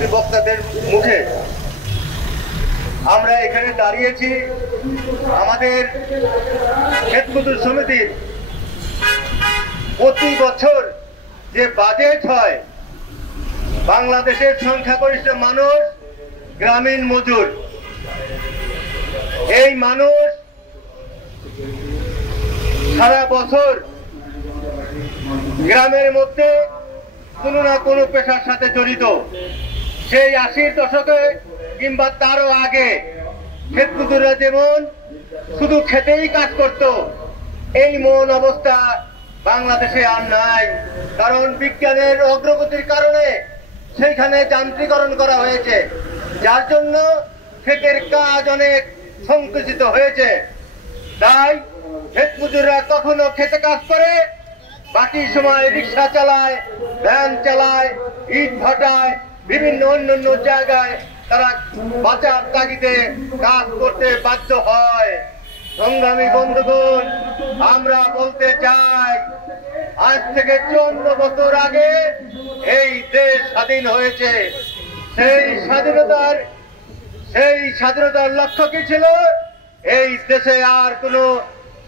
প্রতিবক্তাদের মুখে আমরা এখানে দাঁড়িয়েছি আমাদের ক্ষেত মজুর সমিতির প্রতি বছর যে বাজেট হয়, বাংলাদেশের সংখ্যাগরিষ্ঠ মানুষ গ্রামীণ মজুর। এই মানুষ সারা বছর গ্রামের মধ্যে কোনো না কোনো পেশার সাথে জড়িত। সেই 80-র দশকে কিংবা তারও আগে ক্ষেত মজুররা যেমন শুধু খেতেই কাজ করত, এই মন অবস্থা বাংলাদেশে আর নাই। কারণ বিজ্ঞানের অগ্রগতির কারণে সেইখানে যান্ত্রিকরণ করা হয়েছে, যার জন্য ক্ষেতের কাজ অনেক সংকুচিত হয়েছে। তাই ক্ষেত মজুররা কখনো খেতে কাজ করে, বাকি সময় রিক্সা চালায়, ভ্যান চালায়, ইট ভাটায়, বিভিন্ন অন্যান্য জায়গায় তারা বাঁচার তাগিদে কাজ করতে বাধ্য হয়। সংগ্রামী বন্ধুগণ, আমরা বলতে চাই, আজ থেকে 54 বছর আগে এই দেশ স্বাধীন হয়েছে। সেই স্বাধীনতার লক্ষ্য কি ছিল? এই দেশে আর কোনো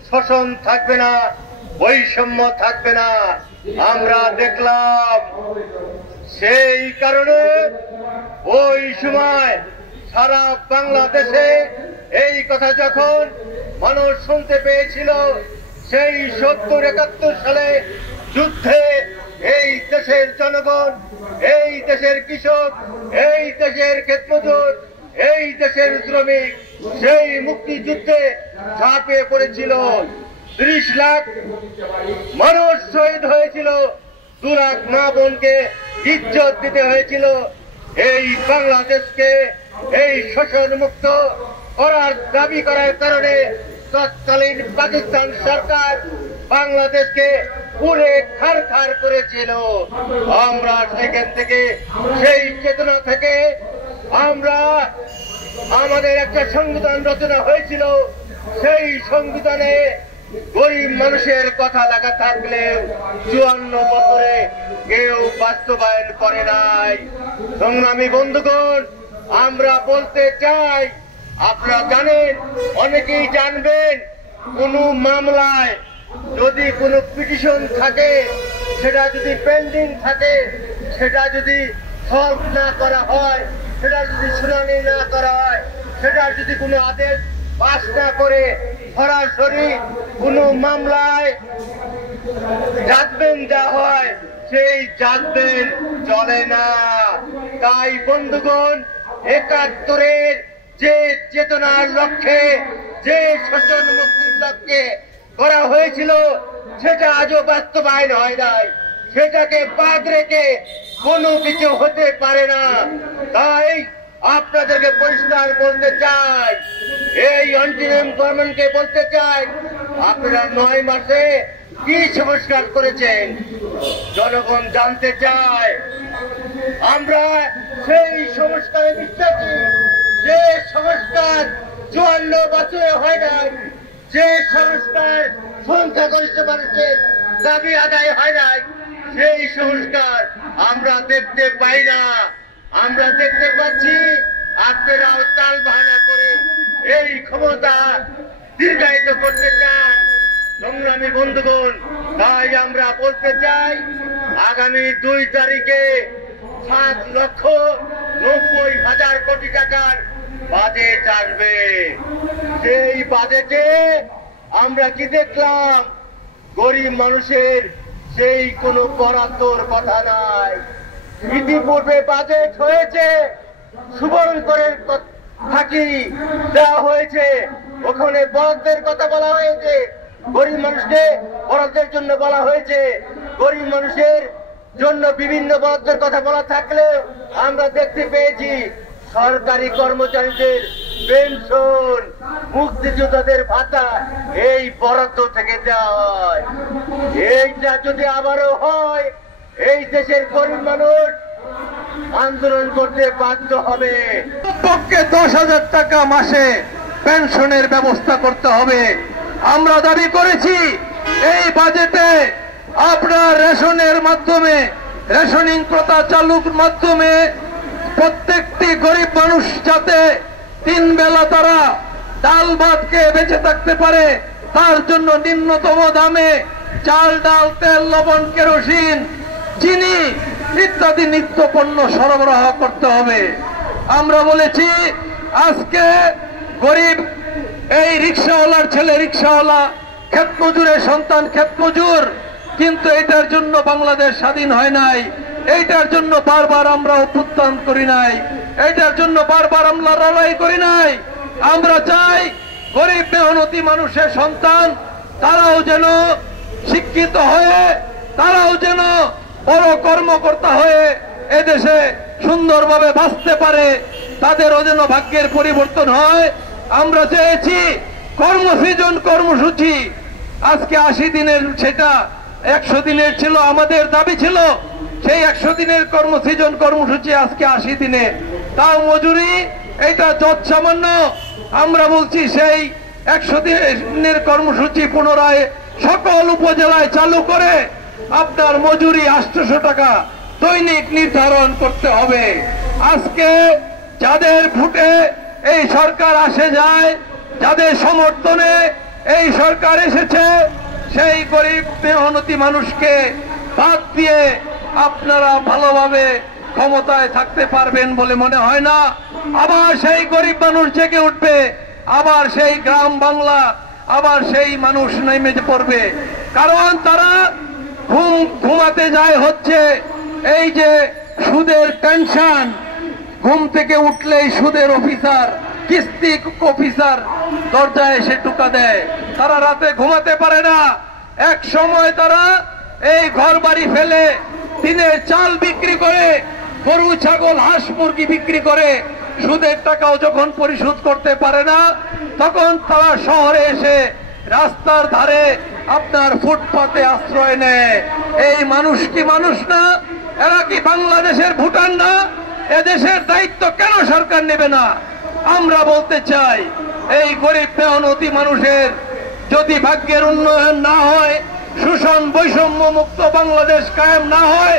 শোষণ থাকবে না, বৈষম্য থাকবে না। আমরা দেখলাম সেই কারণে ওই সময় সারা বাংলাদেশে এই কথা যখন মানুষ শুনতে পেয়েছিল, সেই 70-71 সালে যুদ্ধে এই দেশের জনগণ, এই দেশের কৃষক, এই দেশের ক্ষেত মজুর, এই দেশের শ্রমিক সেই মুক্তিযুদ্ধে ঝাঁপিয়ে পড়েছিল। 30 লাখ মানুষ শহীদ হয়েছিল, 2 লাখ মা বোনকে ইজ্জত দিতে হয়েছিল। এই বাংলাদেশকে এই শোষণ মুক্ত করার দাবি করার কারণে তৎকালীন পাকিস্তান সরকার বাংলাদেশকে পুরে খার করেছিল। আমরা সেখান থেকে, সেই চেতনা থেকে আমরা আমাদের একটা সংবিধান রচনা হয়েছিল। সেই সংবিধানে গরিব মানুষের কথা লেখা থাকলেও 54 বছরে কেউ বাস্তবায়ন করে নাই। সংগ্রামী বন্ধুগণ, আমরা বলতে চাই, আপনারা জানেন, অনেকেই জানবেন, কোন মামলায় যদি কোনো পিটিশন থাকে, সেটা যদি পেন্ডিং থাকে, সেটা যদি সলভ না করা হয়, সেটা যদি শুনানি না করা হয়, সেটা যদি কোনো আদেশ পাস না করে সরাসরি কোনো মামলায় জাজমেন্ট দেওয়া হয়, সেই জাজমেন্ট চলে না। তাই বন্ধুগণ, 71-এর যে চেতনার লক্ষ্যে, যে শোষণ মুক্তির লক্ষ্যে করা হয়েছিল, সেটা আজও বাস্তবায়ন হয় নাই। সেটাকে বাদ রেখে কোনো কিছু হতে পারে না। তাই আপনাদেরকে পরিষ্কার বলতে চাই, এই অন্টিরিম গভর্নমেন্টকে বলতে চাই, আপনারা 9 মাসে কি সংস্কার করেছেন জনগণ জানতে চায়। আমরা সেই সংস্কারে বিশ্বাসী, যে সংস্কার 54 বছরে হয় নাই, যে সংস্কার সংখ্যাগরিষ্ঠ মানুষের দাবি আদায় হয় নাই, সেই সংস্কার আমরা দেখতে পাই না। আমরা দেখতে পাচ্ছি আপনারাও তাল বাহানা করে এই ক্ষমতা দীর্ঘায়িত করতে চান। সংগ্রামী বন্ধুগণ, তাই আমরা বলতে চাই, আগামী 2 তারিখে 7,90,000 কোটি টাকার বাজেট আসবে। সেই বাজেটে আমরা কি দেখলাম? গরিব মানুষের সেই কোনো বরাদ্দর কথা নাই। ইতিপূর্বে বাজেট হয়েছে, সুবর্ণকরের ফাঁকি দেওয়া হয়েছে, ওখানে বরাদ্দের কথা বলা হয়েছে, গরিব মানুষকে বরাদ্দের জন্য বলা হয়েছে। গরিব মানুষের জন্য বিভিন্ন বরাদ্দের কথা বলা থাকলেও আমরা দেখতে পেয়েছি সরকারি কর্মচারীদের পেনশন, মুক্তিযোদ্ধাদের ভাতা এই বরাদ্দ থেকে দেওয়া হয়। এইটা যদি আবারও হয়, এই দেশের গরিব মানুষ আন্দোলন করতে বাধ্য হবে। পক্ষে 10,000 টাকা মাসে পেনশনের ব্যবস্থা করতে হবে। আমরা দাবি করেছি এই বাজেটে আপনার রেশনের মাধ্যমে, রেশনিং প্রথা চালুর মাধ্যমে প্রত্যেকটি গরিব মানুষ যাতে 3 বেলা তারা ডাল ভাত খেয়ে বেঁচে থাকতে পারে, তার জন্য নিম্নতম দামে চাল, ডাল, তেল, লবণ, কেরোসিন, চিনি ইত্যাদি নিত্য পণ্য সরবরাহ করতে হবে। আমরা বলেছি আজকে গরিব এই রিক্সাওয়ালার ছেলে রিক্সাওয়ালা, ক্ষেত মজুরের সন্তান ক্ষেত মজুর, কিন্তু এটার জন্য বাংলাদেশ স্বাধীন হয় নাই, এইটার জন্য বারবার আমরা অভ্যুত্থান করি নাই, এইটার জন্য বারবার আমরা লড়াই করি নাই। আমরা চাই গরিব মেহনতি মানুষের সন্তান তারাও যেন শিক্ষিত হয়ে, তারাও যেন বড় কর্মকর্তা হয়ে এদেশে সুন্দরভাবে বাঁচতে পারে, তাদেরও যেন ভাগ্যের পরিবর্তন হয়। আমরা চেয়েছি কর্মসৃজন কর্মসূচি, আজকে 80 দিনের, সেটা 100 দিনের ছিল, আমাদের দাবি ছিল সেই 100 দিনের কর্মসৃজন কর্মসূচি আজকে 80 দিনে, তাও মজুরি এটা যৎসামান্য। আমরা বলছি সেই 100 দিনের কর্মসূচি পুনরায় সকল উপজেলায় চালু করে আপনার মজুরি 800 টাকা দৈনিক নির্ধারণ করতে হবে। আজকে যাদের ভোটে এই সরকার আসে যায়, যাদের সমর্থনে এই সরকার এসেছে, সেই গরিব মেহনতি মানুষকে বাদ দিয়ে আপনারা ভালোভাবে ক্ষমতায় থাকতে পারবেন বলে মনে হয় না। আবার সেই গরিব মানুষ জেগে উঠবে, আবার সেই গ্রাম বাংলা, আবার সেই মানুষ নেমে পড়বে, কারণ তারা ঘুমাতে যায় হচ্ছে এই যে সুদের টেনশন, ঘুম থেকে উঠলেই সুদের অফিসার, কিস্তি অফিসার দরজায় এসে টুকা দেয়, তারা রাতে ঘুমাতে পারে না। এক সময় তারা এই ঘর বাড়ি ফেলে দিনের চাল বিক্রি করে, গরু ছাগল হাঁস মুরগি বিক্রি করে সুদের টাকাও যখন পরিশোধ করতে পারে না, তখন তারা শহরে এসে রাস্তার ধারে আপনার ফুটপাতে আশ্রয় নেয়। এই মানুষ কি মানুষ না? এরা কি বাংলাদেশের ভুটান না? এদেশের দায়িত্ব কেন সরকার নেবে না? আমরা বলতে চাই এই গরিব মেহনতি মানুষের যদি ভাগ্যের উন্নয়ন না হয়, শোষণ বৈষম্য মুক্ত বাংলাদেশ কায়েম না হয়,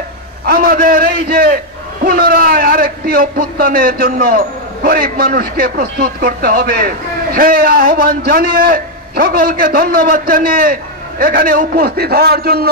আমাদের এই যে পুনরায় আরেকটি অভ্যুত্থানের জন্য গরিব মানুষকে প্রস্তুত করতে হবে। সেই আহ্বান জানিয়ে সকলকে ধন্যবাদ জানিয়ে এখানে উপস্থিত হওয়ার জন্য